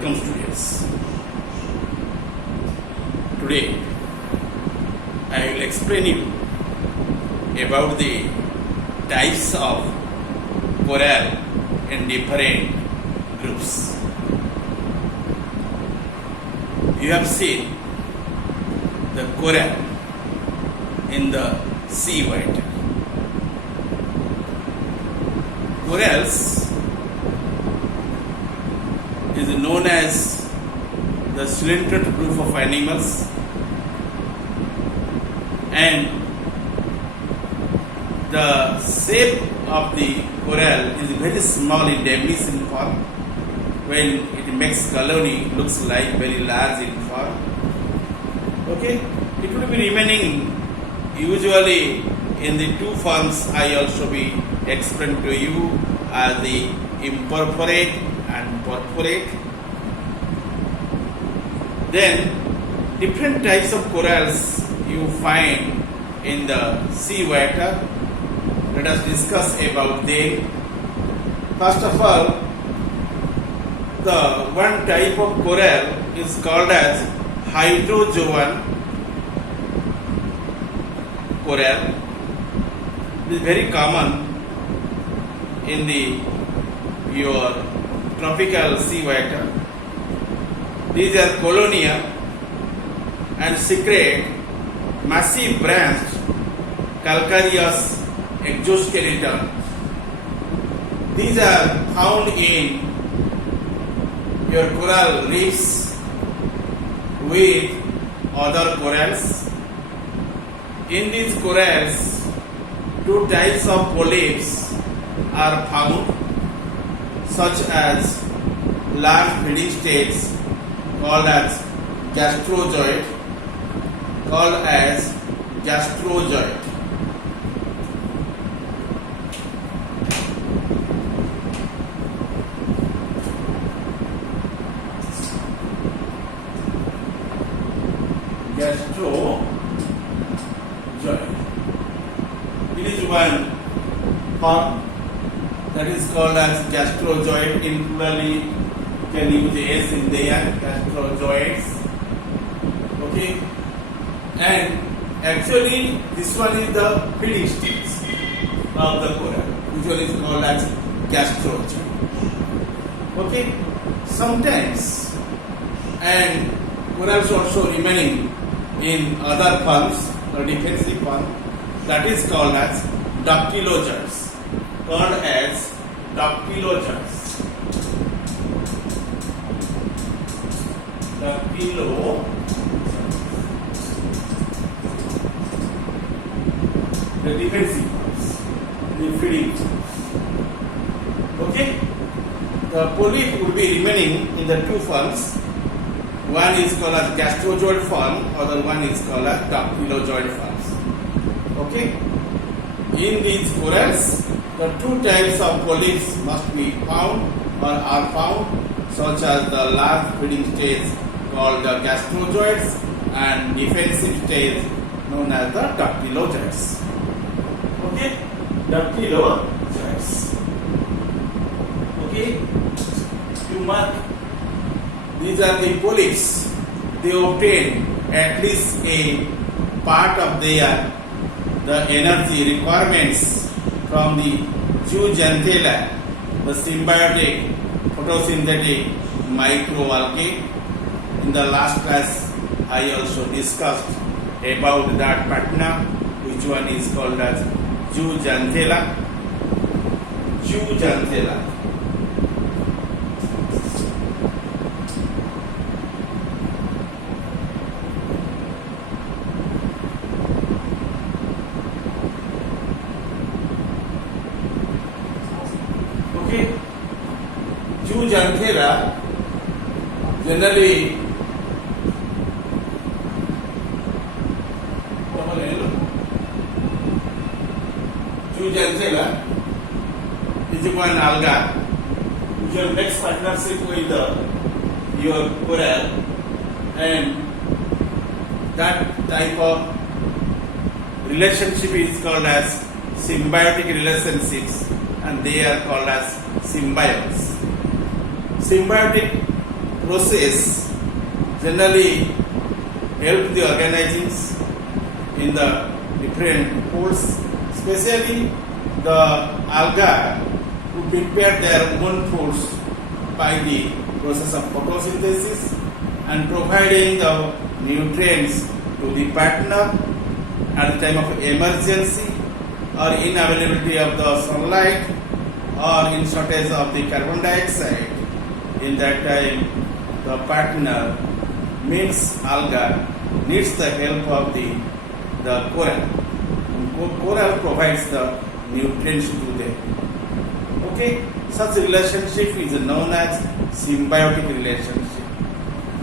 Welcome students. Today I will explain you about the types of coral in different groups. You have seen the coral in the sea water. Corals is known as the cylindrical group of animals, and the shape of the coral is very small in dimension form. When it makes colony, looks like very large in form. Okay, it will be remaining usually in the two forms I also be explain to you as the imperforate and perforate. Then different types of corals you find in the sea water. Let us discuss about them. First of all, the one type of coral is called as hydrozoan coral. It is very common in your tropical sea water. These are colonial and secrete massive branched calcareous exoskeleton. These are found in your coral reefs with other corals. In these corals, two types of polyps are found, such as large feeding states called as gastrozoid, It is one form that is called as gastrozoid. In plurally, you can use S in there, gastrozoids. Okay, and actually this one is the feeding stage of the coral, which one is called as gastrozoid. Okay, sometimes and corals also remaining in other forms or defensive form, that is called as dactylozoids. The defensive forms, the feeding forms. Okay, the polyp would be remaining in the two forms. One is called as gastrozoid form, other one is called as dactylozoid forms. Okay, in these corals, the two types of polyps must be found or are found, such as the large feeding stage called the gastrozoids and defensive stage known as the dactylozoids. Okay, dactylozoids. Okay, you mark. These are the polyps. They obtain at least a part of the energy requirements from the zooxanthella, the symbiotic photosynthetic microalgae. In the last class, I also discussed about that partner, which one is called as zooxanthella. Okay, zooxanthella generally zooxanthella is one alga which will make partnership with your coral, and that type of relationship is called as symbiotic relationships, and they are called as symbionts. Symbiotic process generally help the organisms in the different pools, especially the algae who prepare their own foods by the process of photosynthesis and providing the nutrients to the partner at the time of emergency or inavailability of the sunlight or in shortage of the carbon dioxide. In that time, the partner means alga needs the help of the coral. Coral provides the nutrients to them. Okay, such relationship is known as symbiotic relationship.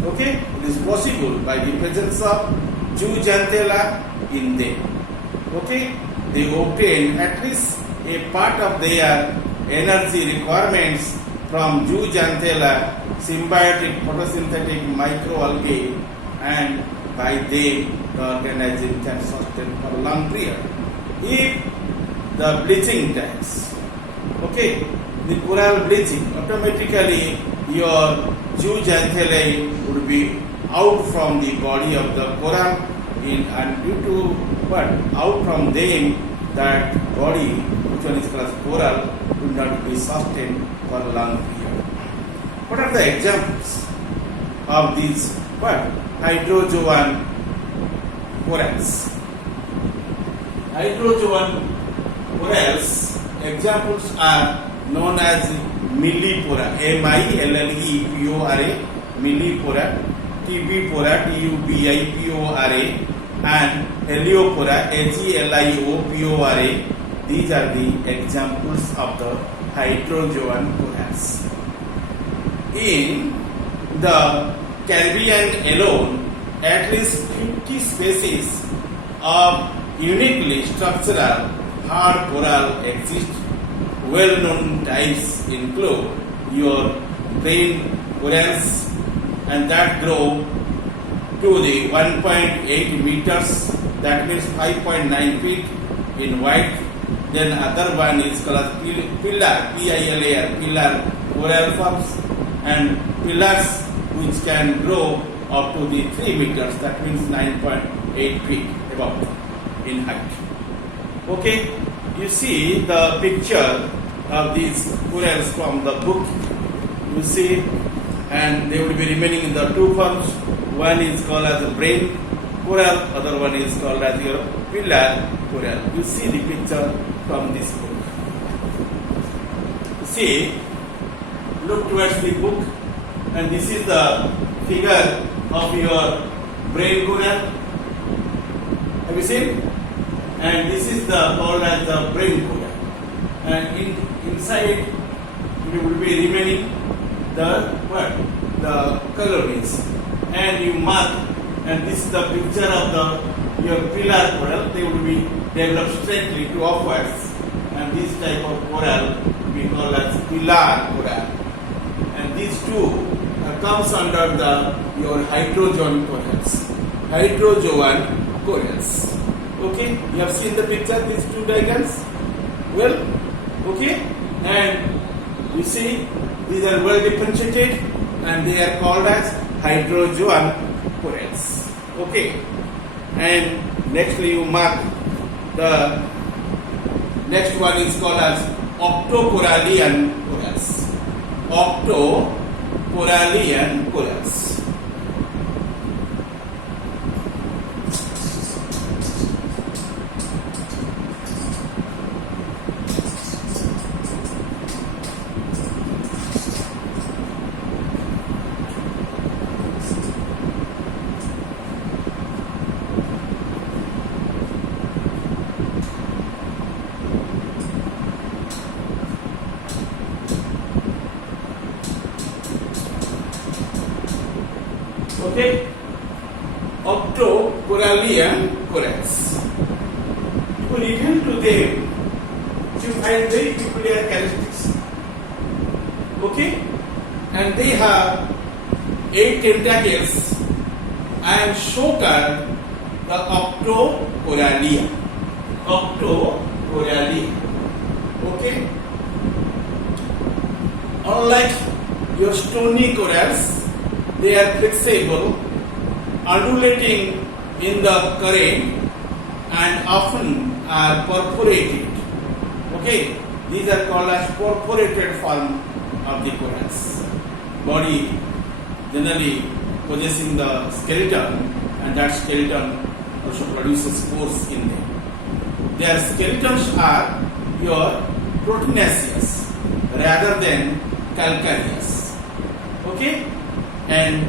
Okay, it is possible by the presence of zooxanthellae in them. Okay, they obtain at least a part of their energy requirements from zooxanthellae, symbiotic photosynthetic microalgae, and by them the organism can sustain for a long period. If the bleaching tanks, okay, the coral bleaching, automatically your zooxanthellae would be out from the body of the coral and due to what? Out from them that body, which one is called coral, will not be sustained for a long period. What are the examples of these what? Hydrozoan corals. Hydrozoan corals examples are known as millipora, M-I-L-L-E-P-O-R-A, millipora, tubipora, T-U-B-I-P-O-R-A, and heliopora, H-E-L-I-O-P-O-R-A. These are the examples of the hydrozoan corals. In the Caribbean alone, at least 50 species of uniquely structural hard coral exist. Well-known types include your brain corals and that grow to the 1.8 meters, that means 5.9 feet in width. Then other one is called pillar, P-I-L-A-R, pillar coral forms, and pillars which can grow up to the 3 meters, that means 9.8 feet about in height. Okay, you see the picture of these corals from the book, you see, and they will be remaining in the two forms. One is called as a brain coral, other one is called as your pillar coral. You see the picture from this book. See, look towards the book, and this is the figure of your brain coral. Have you seen? And this is the called as the brain coral. And inside it will be remaining the what? The colonies. And you mark, and this is the picture of the your pillar coral. They will be developed straightly to upwards, and this type of coral we call as pillar coral. And these two comes under the your hydrozoan corals. Hydrozoan corals. Okay, you have seen the picture, these two diagrams? Well, okay, and you see these are well differentiated and they are called as hydrozoan corals. Okay, and nextly you mark the next one is called as octocorallian corals. Octocorallian corals. Okay, octocorallian corals. You will return to them to find very peculiar characteristics. Okay, and they have 8 tentacles and show called the octocorallia. Octocorallia. Okay, unlike your stony corals, They are flexible, undulating in the current, and often are perforated. Okay, these are called as perforated form of the corals. Body generally possessing the skeleton, and that skeleton also produces pores in them. Their skeletons are pure proteinaceous rather than calcareous. Okay, and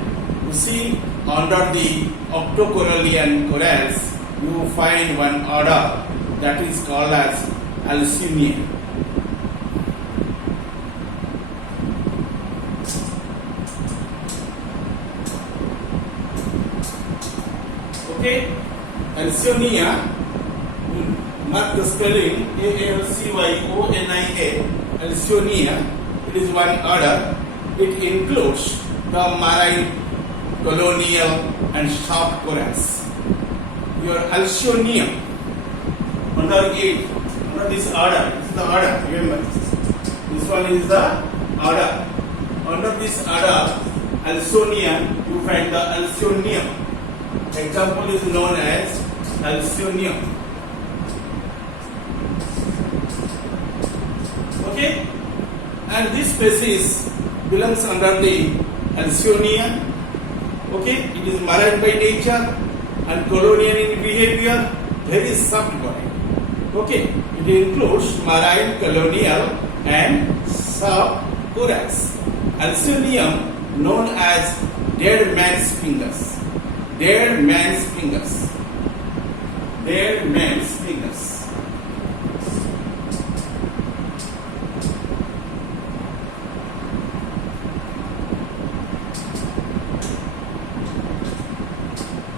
you see under the octocorallian corals you find one order that is called as Alcyonea. Okay, Alcyonea, mark the spelling Alcyonia, Alcyonea. It is one order. It includes the marine, colonial, and soft corals. Your Alcyonea, under this order, this is the order, remember. This one is the order. Under this order, Alcyonea, you find the Alcyonium. Example is known as Alcyonium. Okay? And this species belongs under the Alcyonea. Okay? It is marine by nature and colonial in behavior, very soft body. Okay? It includes marine, colonial, and soft corals. Alcyonium known as dead man's fingers. Dead man's fingers. Dead man's fingers.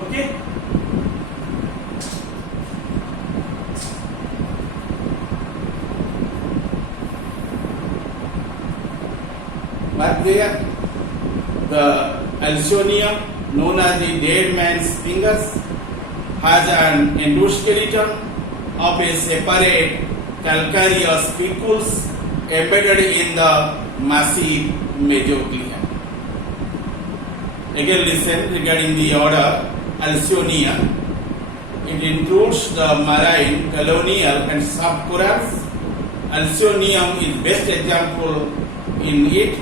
Okay? Mark there the Alcyonium, known as the dead man's fingers, has an endoskeleton of a separate calcareous spicules embedded in the massive mesoglea. Again listen regarding the order Alcyonea. It includes the marine, colonial, and soft corals. Alcyonium is best example in it,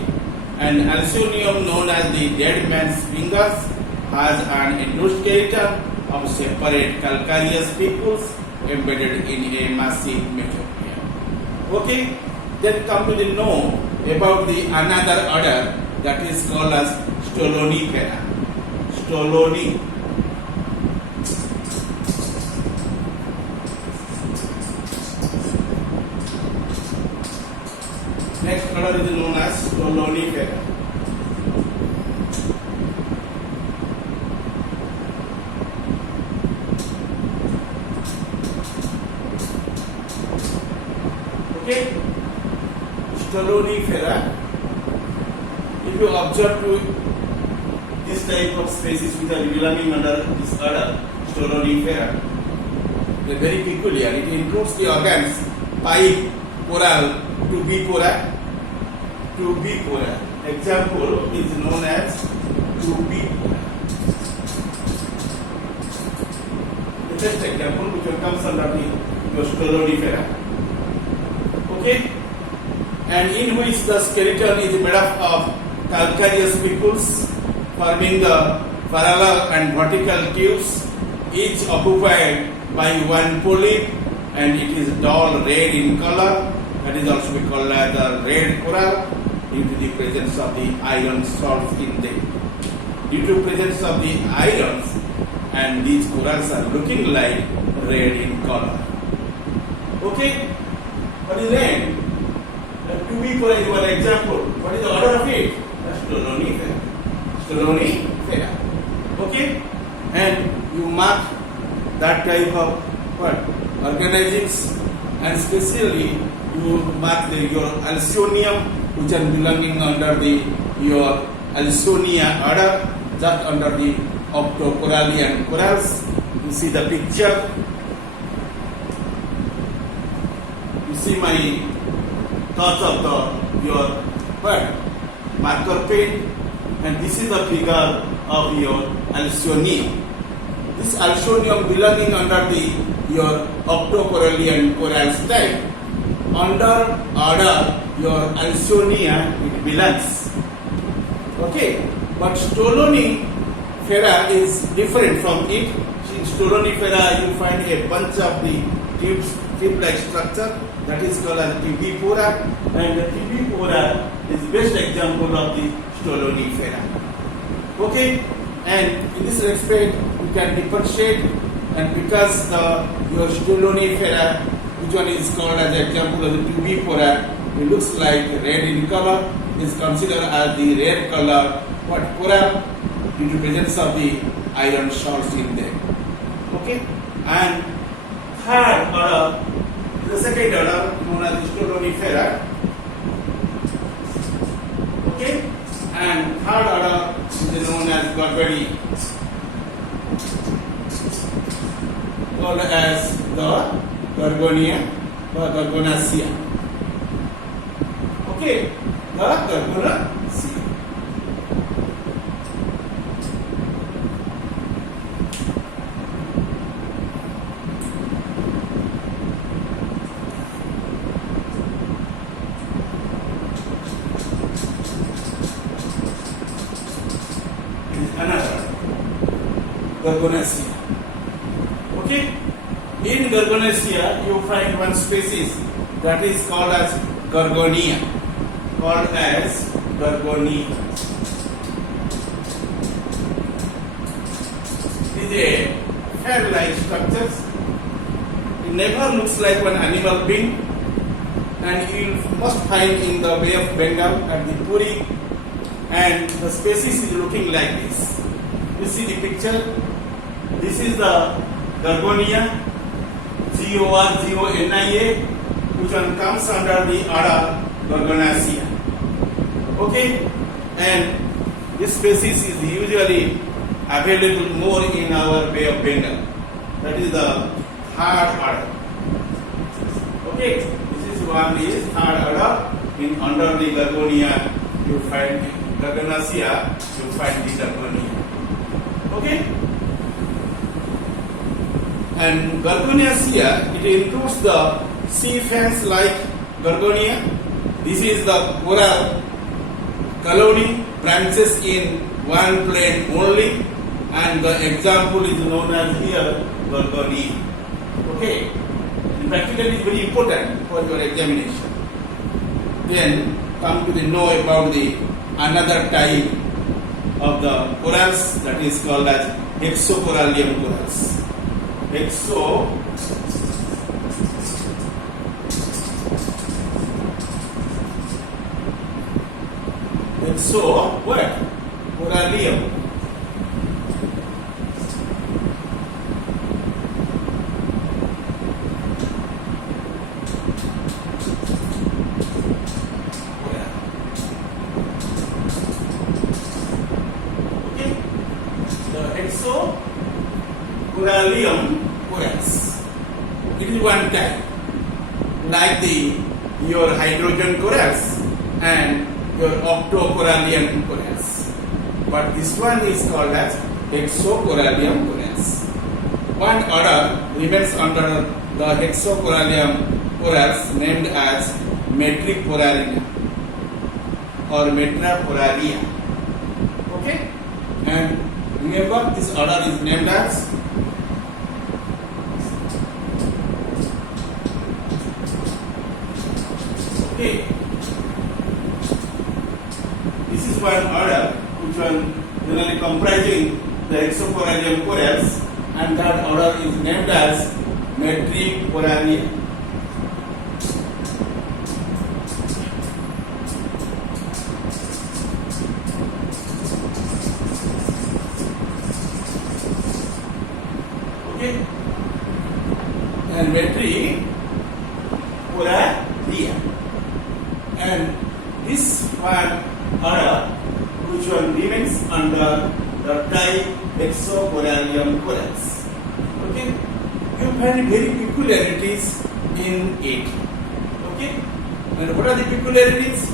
and Alcyonium, known as the dead man's fingers, has an endoskeleton of separate calcareous spicules embedded in a massive mesoglea. Okay, then come to the know about the another order that is called as Stolonifera. Stoloni. Next order is known as Stolonifera. Okay, Stolonifera. If you observe to this type of species which are belonging under this order, Stolonifera, they are very peculiar. It includes the organs pipe, coral, tubipora. Tubipora. Example is known as tubipora. The best example which comes under the Stolonifera. Okay, and in which the skeleton is made up of calcareous spicules forming the parallel and vertical tubes, each occupied by one polyp, and it is dull red in color. That is also we call as the red coral due to the presence of the iron salts in them. Due to presence of the irons, and these corals are looking like red in color. Okay. What is red? The tubipora is one example. What is the order of it? Stolonifera. Stolonifera. Okay? And you mark that type of what? Organisms, and especially you mark your Alcyonium, which are belonging under your Alcyonea order, just under the octocorallian corals. You see the picture. See my thoughts of your what? Marker pen. and this is the figure of your alcyonium. This alcyonium belonging under the your octocorallian corals type. Under order your alcyonia it belongs. Okay, but stolonifera is different from it. In stolonifera you find a bunch of the tube-like structure that is called as tubipora, and the tubipora is best example of the stolonifera. Okay, and in this respect you can differentiate, and because your stolonifera, which one is called as example of the tubipora, it looks like red in color, is considered as the red color what coral due to presence of the iron salts in them. Okay, and third order, the second order known as stolonifera. Okay, and third order is known as Gorgonia, called as the Gorgonia or Gorgonacea. Okay, the Gorgonacea. Another Gorgonacea. Okay, in Gorgonacea you find one species that is called as Gorgonia. Called as Gorgonia. It is a hair-like structure. It never looks like one animal being, and you must find in the Bay of Bengal at the Puri, and the species is looking like this. You see the picture. This is the Gorgonia, Gorgonia, which one comes under the order Gorgonacea. Okay, and this species is usually available more in our Bay of Bengal. That is the third order. Okay, this is one is third order. In under the Gorgonia you find Gorgonacea, you find the Gorgonia. Okay, and Gorgonacea it includes the sea fans like Gorgonia. This is the coral colony, branches in one plane only, and the example is known as here Gorgonia. Okay, practically is very important for your examination. Then come to the know about the another type of the corals that is called as hexocorallium corals. What? Corallium. Okay. The hexocorallium corals. It is one type, like your hydrogen corals and your octocorallian corals, but this one is called as hexocorallium corals. One order remains under the hexocorallium corals named as metricoralia or metracoralia. Okay, and remember this order is named as okay. This is one order which one generally comprising the hexocorallium corals, and that order is named as metricoralia. Okay, and metricoralia, and this one order which one remains under the type hexocorallium corals. Okay, you find very peculiarities in it. Okay, and what are the peculiarities?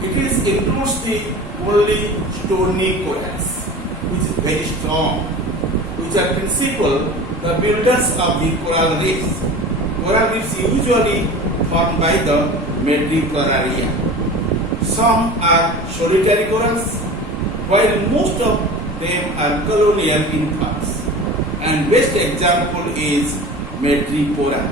It includes the only stony corals, which is very strong, which are principal the builders of the coral reefs. Coral reefs usually formed by the madrepararia. Some are solitary corals, while most of them are colonial in parts. And best example is Madrepora.